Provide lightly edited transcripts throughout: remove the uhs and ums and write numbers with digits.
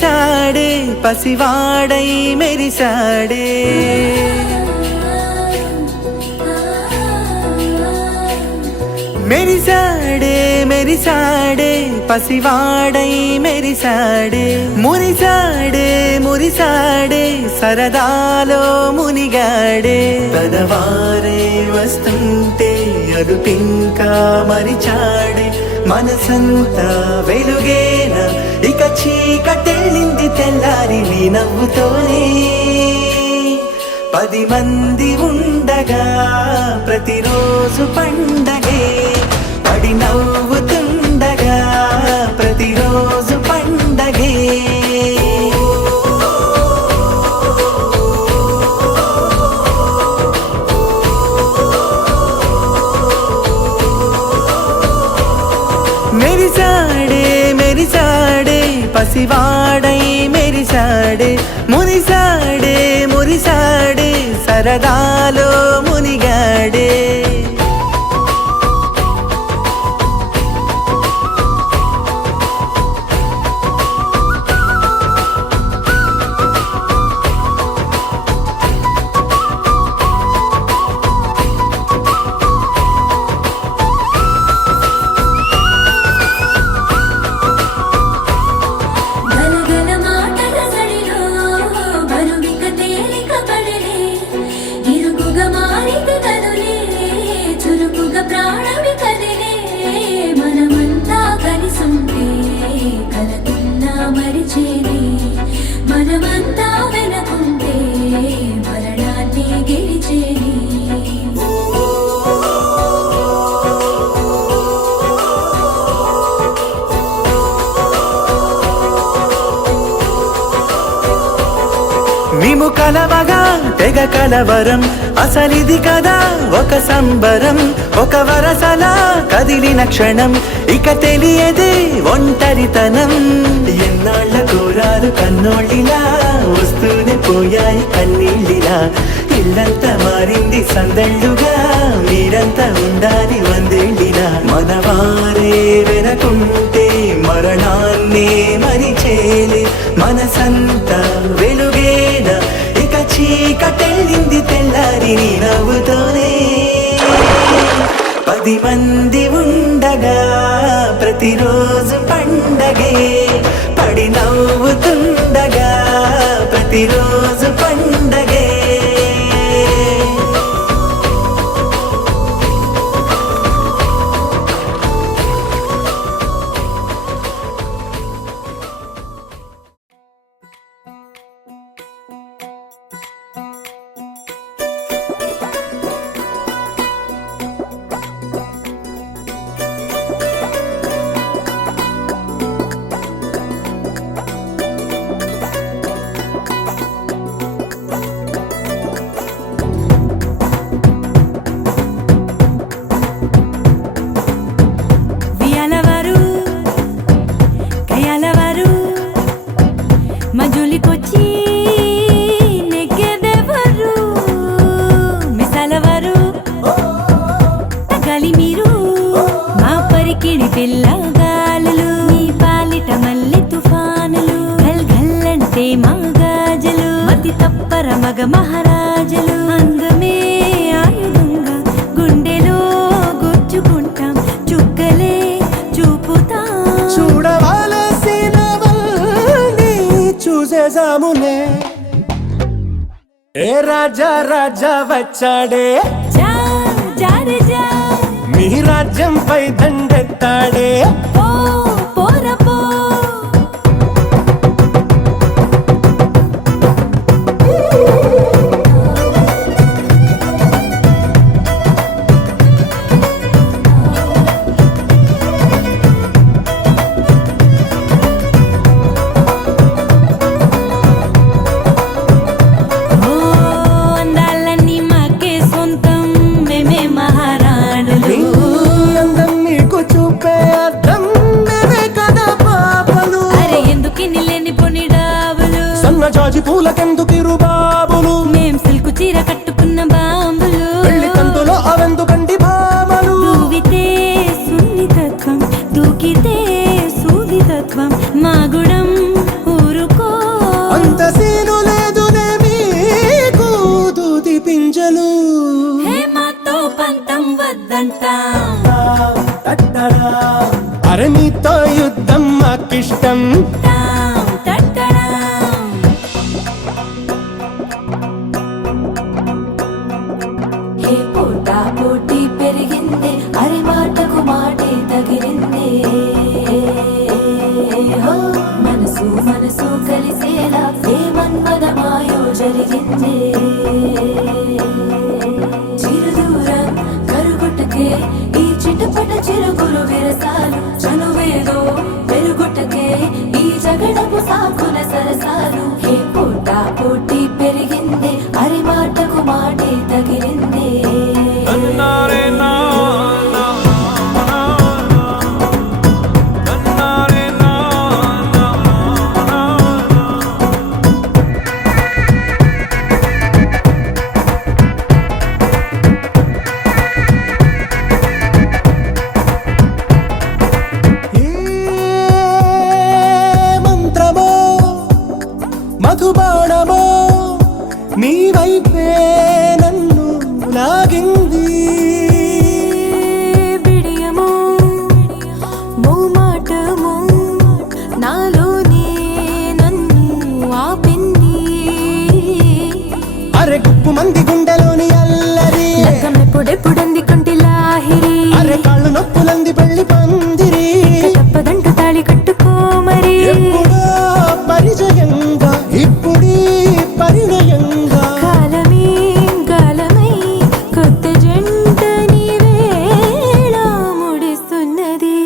మెరిసాడే పసివాడై మెరిసాడే మెరిసాడే మెరిసాడే పసివాడై మెరిసాడే మురిసాడే మురిసాడే సరదాలో మునిగాడే పదవారే వస్తుంటే అదుపింకా మరిచాడే మనసంతా వెలుగేన ఇక చీకటెళ్ళింది తెల్లారి నీ నవ్వుతోనే 10 మంది ఉండగా ప్రతిరోజు పండగే పడి నవ్వుతుండగా ప్రతిరోజు పండగే మెరిసాడే మెరిసాడే పసివాడై మెరిసాడే మురిసాడే మురిసాడే సరదాలో మునిగాడే మనమంతా వెనకుంటే మరణాన్ని గెలిచేని మేము కలవగా తెగ కలవరం అసలిది కదా ఒక సంబరం ఒక వరసలా కదిలిన క్షణం ఇక తెలియదే ఒంటరితనం ఎన్నాళ్ళ కోరాలు కన్నోళ్ళిలా వస్తూనే పోయాయి కన్నీళ్ళిలా ఇల్లంతా మారింది సందళ్ళుగా మీరంతా ఉండాలి 100 ఏళ్ళిలా మనవారే వెనకుంటే మరణాన్నే మరిచేలే మనసంతా వెలుగేన ఇక చీకటెళ్ళింది తెల్లారి నీ నవ్వుతోనే 10 మంది ఉండగా ప్రతిరోజు పండగే పడి నవ్వుతుండగా ప్రతిరోజు పండగే మహారాజులు అందమే ఆయుధంగా గుండెలో గుచ్చుకుంటాం చుక్కలే చూపుతాం చూడవలసినవన్నీ చూసేసాములే ఏ రాజా రాజా వచ్చాడే మీ రాజ్యంపై దండెత్తాడే మహారాణులు అందం మీకు చూపే అర్థం పూజలు హేమతో పంతం వద్దంట అరే నీతో యుద్ధం మాకిష్టం హే పోటా పోటీ పెరిగిందే అరే మాటకు మాటే తగిరిందే మనసు మనసు కలిసేలా ఏ మన్మదమాయో జరిగిందే చిరుదూరం కరుగుటకే ఈ చిటపట చిరుగురు విరసాలు చనువేదో పెరుగుటకే ఈ జగడపు సాకుల సరసాలు హే పోటా పోటీ పెరిగిందే అరే మాటకు మాటే తగిరిందే మంత్రమో మధుబాణమో నీ వైపే నన్ను లాగింది బిడియమో మోమాటమో నాలోనే నన్ను ఆపింది అరే గుప్పు మంది గుండెలోని అల్లరి లగ్గమెప్పుడెప్పుడంది కంటి లాహిరి అరే కాళ్ళు నొప్పులంది పెళ్లి పందిరి తప్పదంట తాళి కట్టుకో మరి ఎప్పుడో పరిచయంగా ఇప్పుడీ పరిణయంగా కాలమే గాలమై కొత్త జంట నీవేళ ముడిస్తున్నది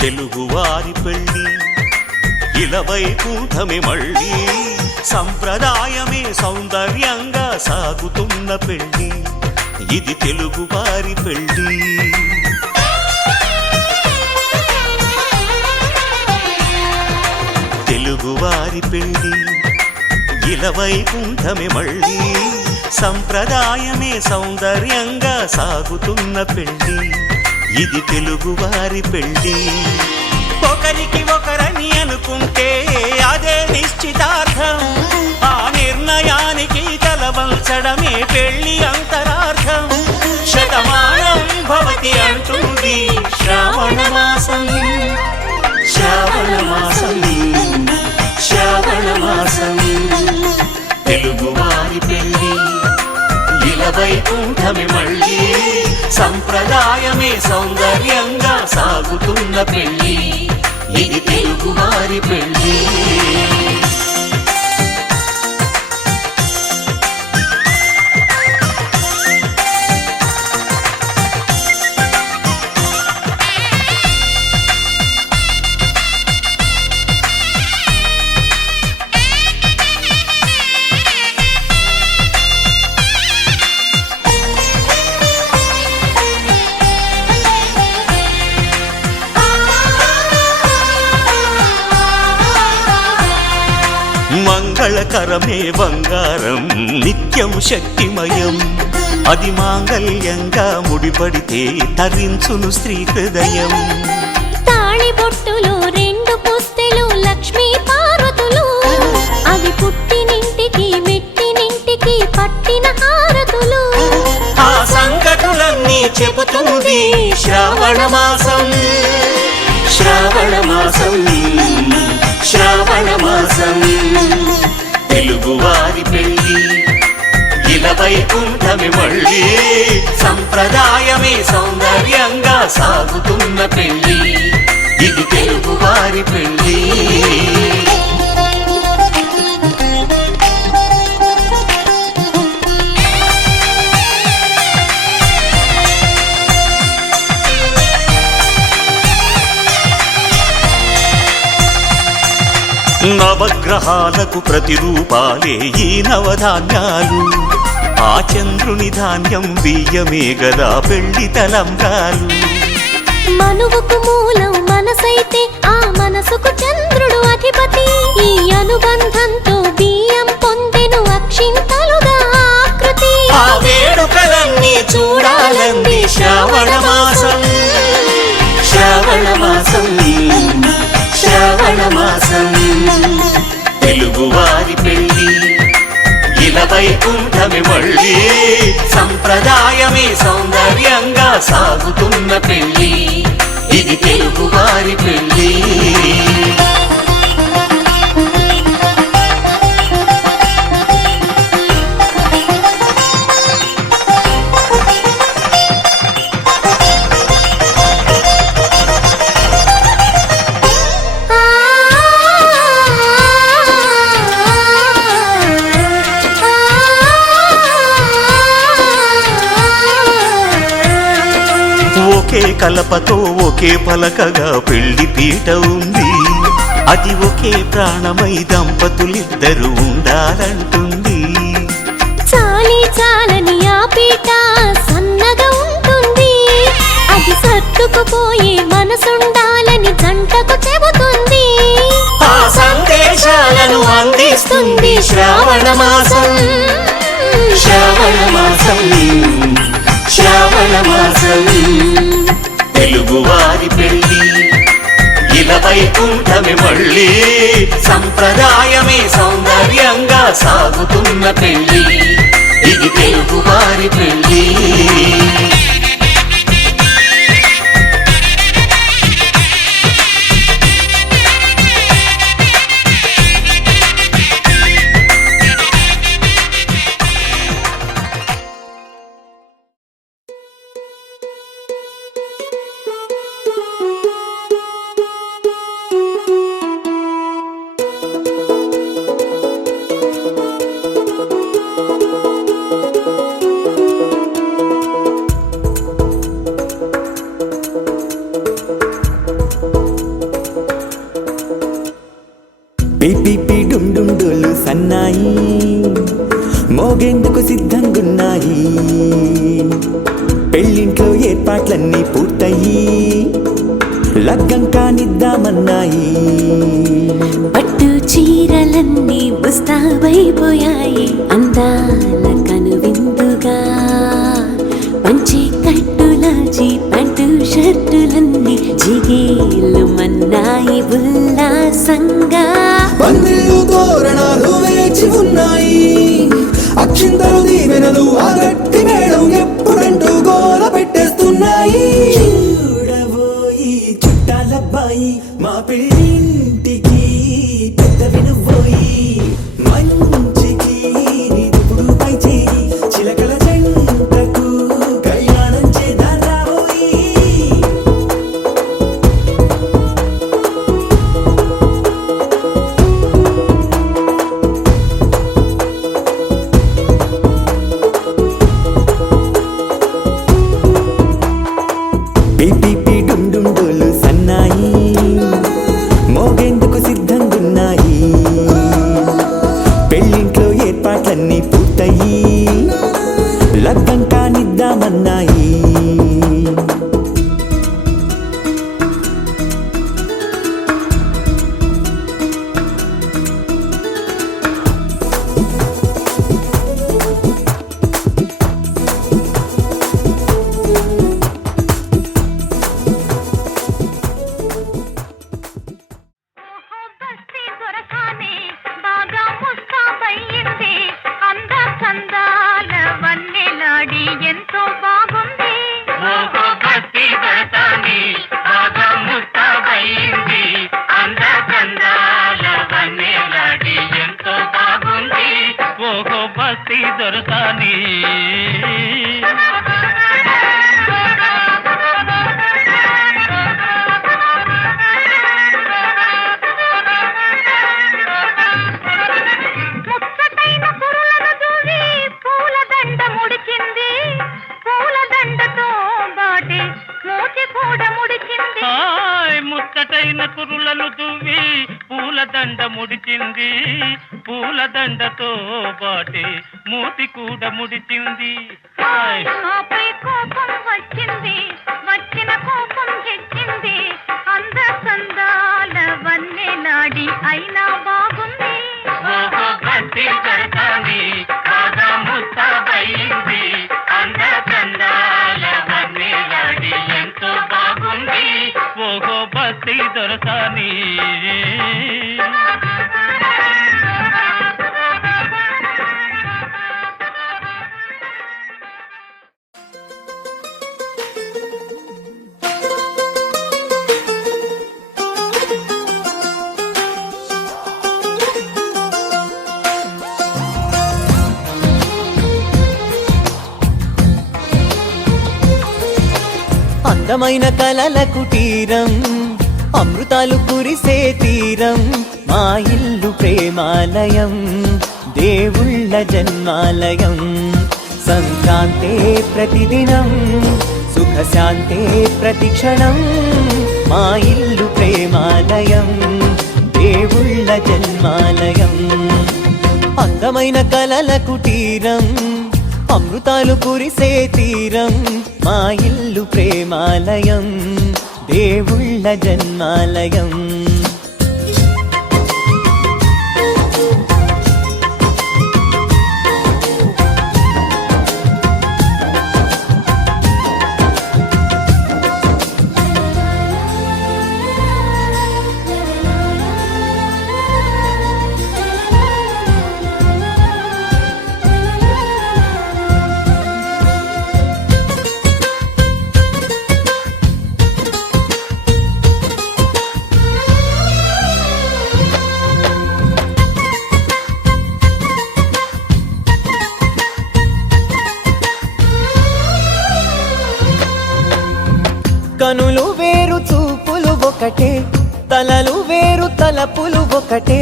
తెలుగువారి పెళ్ళి ఇలవైకుంఠమే మళ్ళీ సంప్రదాయమే సౌందర్యంగా సాగుతున్న పెళ్ళి ఇది తెలుగువారి పెళ్ళి తెలుగువారి పెళ్ళి ఇలవైకుంఠమే మళ్ళీ సంప్రదాయమే సౌందర్యంగా సాగుతున్న పెళ్ళి ఇది తెలుగువారి పెళ్ళి ఒకరికి ఒకరని అనుకుంటే అదే నిశ్చితార్థం ఆ నిర్ణయానికి తలవంచడమే పెళ్ళి అంతరార్థం శతమానం భవతి అంటుంది శ్రావణ మాసం శ్రావణ మాసం శ్రావణ మాసం తెలుగువారి పెళ్ళి ఇలవైకుంఠమే మళ్ళీ సంప్రదాయమే సౌందర్యంగా సాగుతున్న పెళ్ళి ఇది తెలుగువారి పెళ్ళి మంగళకరమే బంగారం నిత్యం శక్తిమయం అది మాంగళ్యంగా ముడిపడితే తరించును స్త్రీ హృదయం తాళి బొట్టులో రెండు పుస్తెలు లక్ష్మీ పార్వతులు అవి పుట్టినింటికి మెట్టినింటికి పట్టిన హారతులు ఆ సంకటులన్నీ వచ్చేస్తుంది శ్రావణ మాసం శ్రావణ మాసం శ్రావణ మాసం తెలుగువారి పెళ్ళి ఇలా వైకుంఠమి మళ్ళీ సంప్రదాయమే సౌందర్యంగా సాగుతున్న పెళ్ళి ఇది తెలుగువారి పెళ్ళి నవగ్రహాలకు ప్రతిరూపాలే ఈ నవధాన్యాలు ఆ చంద్రుని ధాన్యం బియ్యమే గదా పెళ్లి తలంబ్రాలు మనువుకు మూలం మనసైతే ఆ మనసుకు చంద్రుడు అధిపతి ఈ అనుబంధంతో బియ్యం పొందెను అక్షింతలుగా ఆకృతి ఆ వేడుకలన్నీ చూడాలంది శ్రావణ మాసం శ్రావణ మాసం శ్రావణ మాసం తెలుగువారి పెళ్ళి ఇలా వైకుంఠమి మళ్ళీ సంప్రదాయమే సౌందర్యంగా సాగుతున్న పెళ్ళి ఇది తెలుగువారి పెళ్ళి ఒకే కలపతో ఒకే పలకగా పెళ్లి పీట ఉంది అది ఒకే ప్రాణమై దంపతులిద్దరూ ఉండాలంటుంది చాలి చాలని ఆ పీట సన్నగా ఉంటుంది అది సర్దుకుపోయే మనసుండాలని జంటకు చెబుతుంది ఆ సందేశాలను అందిస్తుంది శ్రావణ మాసం శ్రావణ మాసం శ్రావణ మాసం తెలుగువారి పెళ్ళి ఇలా వైకుంఠమి మళ్ళీ సంప్రదాయమే సౌందర్యంగా సాగుతున్న పెళ్ళి ఇది తెలుగువారి పెళ్ళి పిపి డుండుండులు సన్నాయి మోగేందుకు సిద్ధంగున్నాయి పెళ్ళింట్లో ఏర్పాట్లన్నీ పూర్తయి లగ్గం కానిద్దామన్నాయి పట్టు చీరలన్నీ ముస్తాబైపోయాయి అందాల కనువిందుగా పంచి కట్టులాచి ప్యాంటు షర్టులన్నీ జిగేలు మన్నాయి ఉల్లాసంగా పందిళ్ళు తోరణాలు వేచి ఉన్నాయి అక్షింతలు దీవెనలు ఆ గట్టి మేళం ఎప్పుడంటూ గోల పెట్టేస్తున్నాయి చూడబోయి చుట్టాలబ్బాయి మా పెళ్ళింటికి పెద్ద వినుబోయి మంచికి నిదుపుడు పై చేయి చిలకల జంటకు కళ్యాణం చేద్దాం రాబోయి పిపి డుండుండులు సన్నాయి మోగేందుకు సిద్ధంగున్నాయి పెళ్ళింట్లో ఏర్పాట్లన్నీ పూర్తయి లగ్గం కానిద్దామన్నాయి బాగా ముస్తాబయ్యింది అంద చందాల వన్నెలాడి ఎంతో బాగుంది హాయ్ ముచ్చటైన కురులను దువ్వి పూలదండ ముడిచింది, పూలదండతో బాటే మూతి కూడా ముడిచింది. హాయ్ నాపై కోపం వచ్చింది, వచ్చిన కోపం తెచ్చింది, అంద సందాల వన్నె నాడి అయినా బాగుంది. ఓహో గట్టి జరతాని బాగా ముస్తాబయింది, అంద చందాల వన్నెలాడి ఎంతో బాగుంది. ఓహో బస్తీ దొరసాని అందమైన కలల కుటీరం, అమృతాలు కురిసే తీరం, మా ఇల్లు ప్రేమాలయం, దేవుళ్ళ జన్మాలయం. సంక్రాంతే ప్రతిదినం, సుఖశాంతే ప్రతిక్షణం, మా ఇల్లు ప్రేమాలయం, దేవుళ్ళ జన్మాలయం. అందమైన కలల కుటీరం, అమృతాలు కురిసే తీరం, మా ఇల్లు ప్రేమాలయం, దేవుళ్ళ జన్మాలయం. కనులు వేరు చూపులు ఒకటే, తలలు వేరు తలపులు ఒకటే,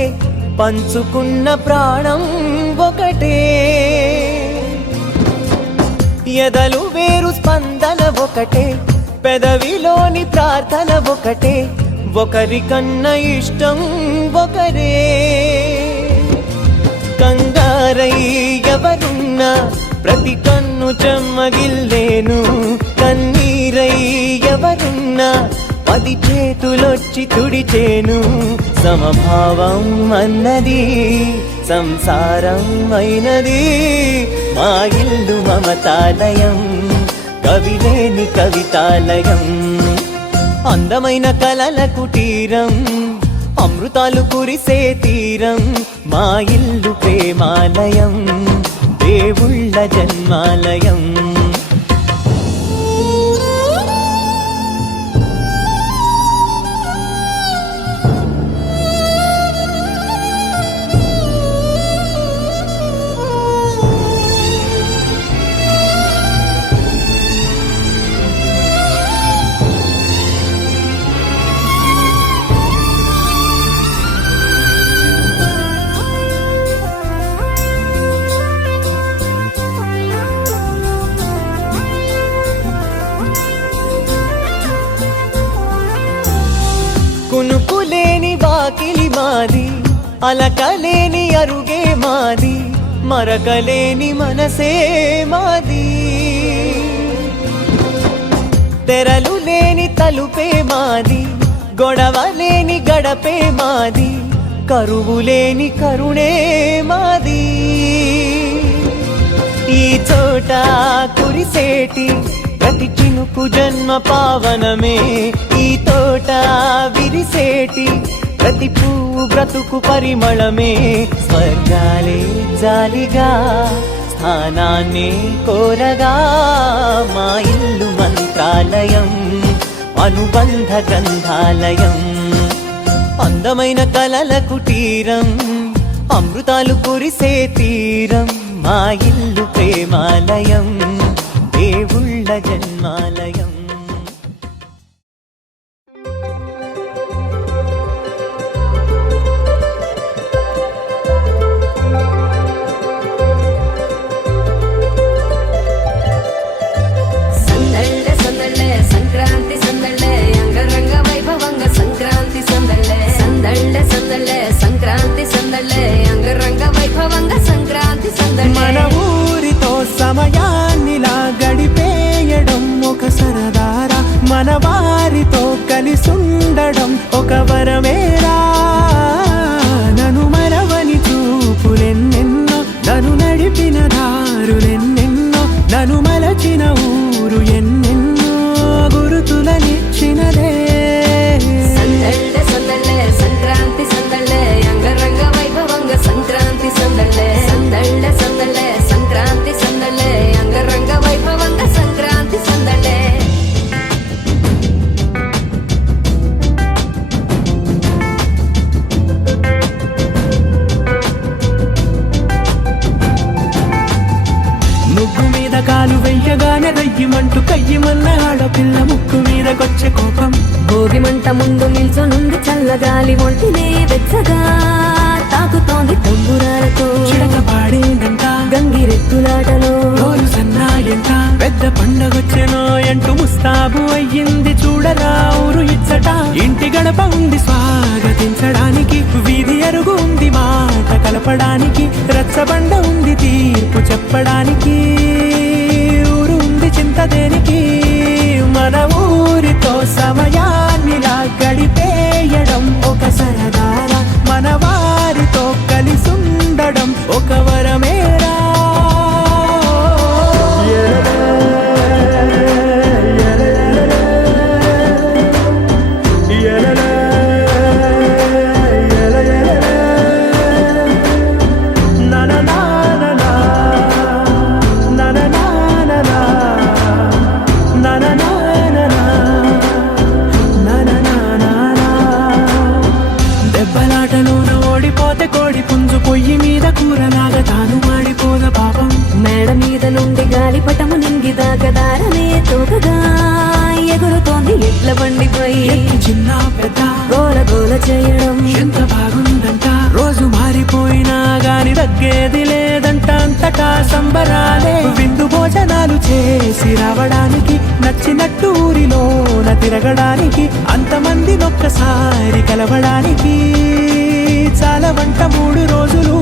పంచుకున్న ప్రాణం ఒకటే. ఎదలు వేరు స్పందన ఒకటే, పెదవిలోని ప్రార్థన ఒకటే, ఒకరికన్నా ఇష్టం ఒకరే. కంగారై ఎవరున్నా ప్రతి కన్ను చెమ్మగిల్లేను, కన్నీరై ఎవరున్నా 10 చేతులొచ్చి తుడిచేను. సమభావం అన్నది సంసారం అయినది, మా ఇల్లు మమతాలయం, కవిలేని కవితాలయం. అందమైన కలల కుటీరం, అమృతాలు కురిసే తీరం, మా ఇల్లు ప్రేమాలయం, దేవుళ్ళ జన్మాలయం. కునుకులేని వాకిలి మాది, అలకలేని అరుగే మాది, మరకలేని మనసే మాది. తెరలు లేని తలుపే మాది, గొడవ లేని గడపే మాది, కరువు లేని కరుణే మాది. ఈ చోట కురిసేటి ప్రతి చినుకు జన్మ పావనమే, ఈ తోట విరిసేటి ప్రతి పువ్వు బ్రతుకు పరిమళమే. స్వర్గాలే జాలిగా స్థానాన్ని కోరగా, మా ఇల్లు మంత్రాలయం, అనుబంధ గ్రంథాలయం. అందమైన కలల కుటీరం, అమృతాలు కురిసే తీరం, మా ఇల్లు ప్రేమాలయం, దేవుళ్ళ జన్మాలయం. సందళ్ళే సందళ్ళే సంక్రాంతి సందళ్ళే అంగరంగ ఉండడం ఒక వరమేరా. నన్ను మరవని చూపులెన్నెన్నో, నన్ను నడిపిన దారులెన్నెన్నో, నన్ను మలచిన ఊరు ఎన్నెన్నో గురుతులనిచ్చినదే. సందళ్ళే సందళ్ళే సంక్రాంతి సందళ్ళే అంగరంగ వైభవంగ సంక్రాంతి సందళ్ళే. సందళ్ళే సందళ్ళే సంక్రాంతి సందళ్ళే అంగరంగ వైభవంగ సంక్రాంతి సందళ్ళే. ముగ్గు మీద కాలు వెయ్యగానే దయ్యమంటూ కయ్యమన్న ఆడపిల్ల ముక్కు మీదకొచ్చే కోపం. భోగి మంట ముందు నిల్చొనుంది చల్లగాలి ఒంటినే వెచ్చగా తాకుతోంది తంబురాలతో. చిడక పాడేదంట గంగిరెత్తులాటలో రోజు సన్నాయంట. పెద్ద పండగొచ్చెనో అంటూ ముస్తాబు అయ్యింది చూడరా ఊరు ఇచ్చట. ఇంటి గడప ఉంది స్వాగతించడానికి, వీధి అరుగు ఉంది మాట కలపడానికి, రచ్చబండ ఉంది తీర్పు చెప్పడానికి, ఊరు ఉంది చింత దేనికి. మన ఊరితో సమయాన్నిలా గడిపేయడం ఒక సరదారా, మన వారితో కలిసుండడం ఒక వరమేరా. దెబ్బలాటలోన ఓడిపోతే కోడి పుంజు పొయ్యి మీద కూరలాగా తాను మాడిపోద పాపం. మేడ మీద నుండి గాలిపటము నింగి దాకదారనే తోకగా ఎగురుతోంది ఎడ్ల బండిపై. ఎక్కి చిన్న పెద్ద గోల గోల చేయడం ఎంత బాగుందంట. రోజు మారిపోయినా గాని తగ్గేది లేదంట. అంతటా సంబరాలే, విందు భోజనాలు చేసి రావడానికి, నచ్చినట్టు ఊరిలోన తిరగడానికి, అంతమంది ఒక్కసారి కలవడానికి చాలా వంట 3 రోజులు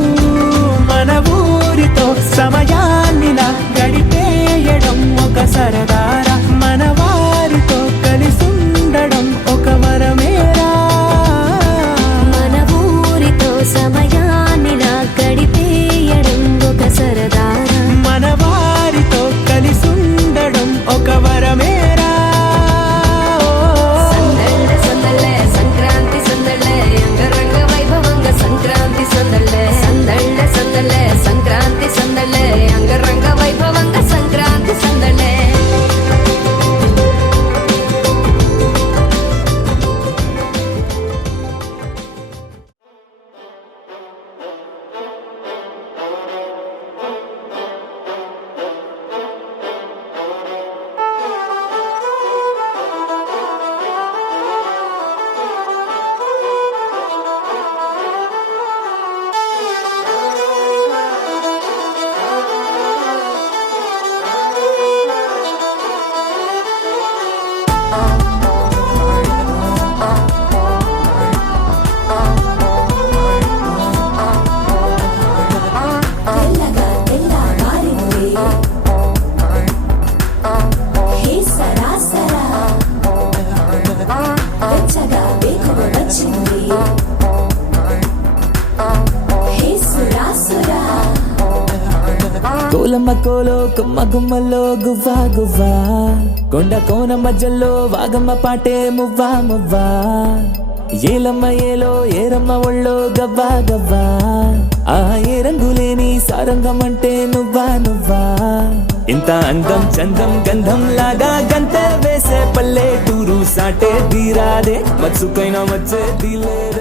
మన ఊరితో సమయాన్నిలా గడిపేయడం ఒక సరదారా, మన వారితో కలిసుండడం ఒక వరమేరా. మన ఊరితో సమయాన్నిలా గడిపేయడం ఒక సరదారా, మన వారితో కలిసుండడం ఒక వరమేరా. సందళ్ళే సందళ్ళే సంక్రాంతి సందళ్ళే అంగరంగ వైభవంగ సంక్రాంతి సందళ్ళే. సందళ్ళే సందళ్ళే సంక్రాంతి సందళ్ళే అంగరంగ వైభవంగ సంక్రాంతి సందళ్ళే. తెల్లగా తెల్లవారింది హే సరాసరా వెచ్చగా వేకువ వచ్చింది హే సురాసురా కోలమ్మ కోలో కొమ్మ గుమ్మలో గువ్వా గువ్వా, కొండ కోన మధ్యలో వాగమ్మ పాటే మువ్వా మువ్వా, ఏలమ్మ ఏలో ఏరమ్మ ఒళ్ళో గవ్వా గవ్వా, ఆ ఏ రంగులేని సారంగం అంటే నువ్వా నువ్వా. ఇంత అందం చందం గంధం లాగా గంత వేసే పల్లెటూరు సాటే తీరాదే, మచ్చుకైనా వచ్చే తీలేదే.